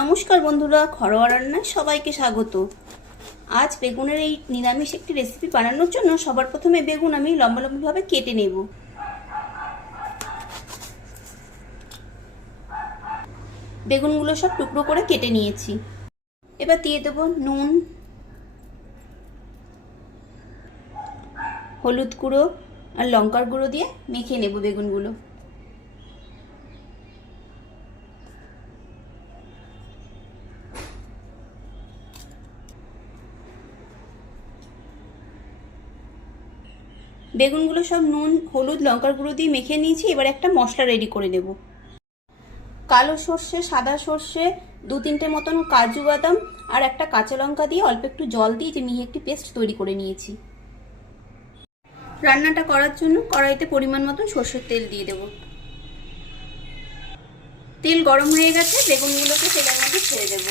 নমস্কার বন্ধুরা, ঘরোয়া রান্নায় সবাইকে স্বাগত। আজ বেগুনের এই নিরামিষ একটি রেসিপি বানানোর জন্য সবার প্রথমে বেগুন আমি লম্বা লম্বাভাবে কেটে নেব। বেগুনগুলো সব টুকরো করে কেটে নিয়েছি। এবার দিয়ে দেব নুন, হলুদ গুঁড়ো আর লঙ্কার গুঁড়ো দিয়ে মেখে নেব বেগুনগুলো। বেগুনগুলো সব নুন, হলুদ, লঙ্কার গুঁড়ো দিয়ে মেখে নিয়েছি। এবার একটা মশলা রেডি করে নেব। কালো সর্ষে, সাদা সর্ষে, 2-3টে মতন কাজু বাদাম আর একটা কাঁচা লঙ্কা দিয়ে অল্প একটু জল দিয়ে যে মিহি একটি পেস্ট তৈরি করে নিয়েছি। রান্নাটা করার জন্য কড়াইতে পরিমাণ মতন সর্ষের তেল দিয়ে দেব। তেল গরম হয়ে গেছে, বেগুনগুলোকে তেলের মধ্যে ছেড়ে দেব।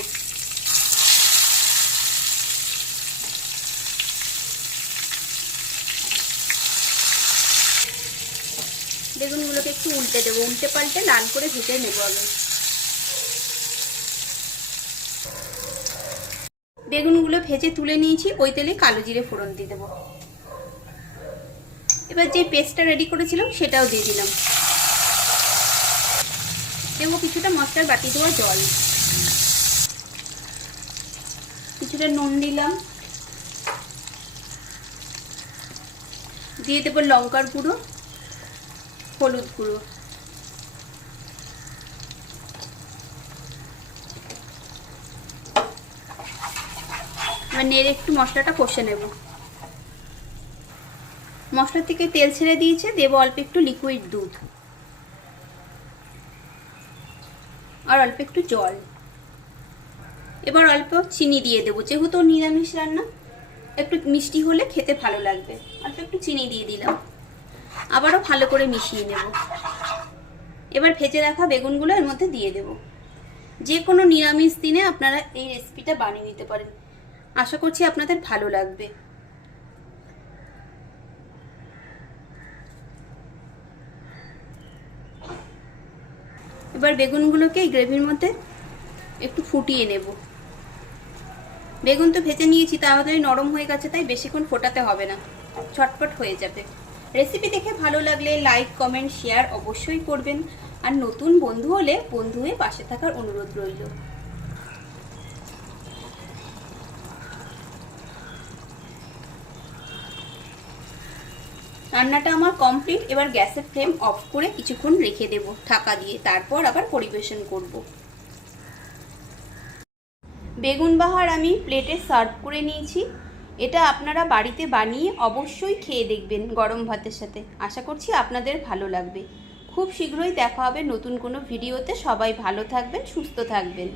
বেগুনগুলোকে একটু উল্টে দেবো, উল্টে পাল্টে লাল করে ভেজে নেব আগে। বেগুনগুলো ভেজে তুলে নিয়েছি, ওই তেলে কালো জিরে ফোড়ন দিয়ে দেবো। এবার যে পেস্টটা রেডি করেছিলাম সেটাও দিয়ে দিলাম। দেবো কিছুটা মশলার বাটি দেওয়া জল, কিছুটা নুন দিলাম, দিয়ে দেবো লঙ্কার গুঁড়ো, হলুদ গুঁড়ো, এবার নেড়ে একটু মশলাটা কষে নেব। মশলা থেকে তেল ছেড়ে দিয়েছে, দেবো অল্প একটু লিকুইড দুধ আর অল্প একটু জল। এবার অল্প চিনি দিয়ে দেবো, যেহেতু নিরামিষ রান্না একটু মিষ্টি হলে খেতে ভালো লাগবে। অল্প একটু চিনি দিয়ে দিলাম, আবারও ভালো করে মিশিয়ে নেব। এবার ভেজে রাখা বেগুনগুলো এর মধ্যে দিয়ে দেব। যে কোনো নিরামিষ দিনে আপনারা এই রেসিপিটা বানিয়ে নিতে পারেন, আশা করছি আপনাদের ভালো লাগবে। এবার বেগুনগুলোকে এই গ্রেভির মধ্যে একটু ফুটিয়ে নেব। বেগুন তো ভেজে নিয়েছি, তাড়াতাড়ি নরম হয়ে গেছে, তাই বেশিক্ষণ ফোটাতে হবে না, ঝটপট হয়ে যাবে। রেসিপি দেখে ভালো লাগলে লাইক, কমেন্ট, শেয়ার অবশ্যই করবেন। আর নতুন বন্ধু হলে বন্ধু হয়ে পাশে থাকার অনুরোধ রইল। রান্নাটা আমার কমপ্লিট। এবার গ্যাসের ফ্লেম অফ করে কিছুক্ষণ রেখে দেব ঢাকা দিয়ে, তারপর আবার পরিবেশন করব। বেগুন বাহার আমি প্লেটে সার্ভ করে নিয়েছি। এটা আপনারা বাড়িতে বানিয়ে অবশ্যই খেয়ে দেখবেন গরম ভাতের সাথে, আশা করছি আপনাদের ভালো লাগবে। খুব শীঘ্রই দেখা হবে নতুন কোনো ভিডিওতে। সবাই ভালো থাকবেন, সুস্থ থাকবেন।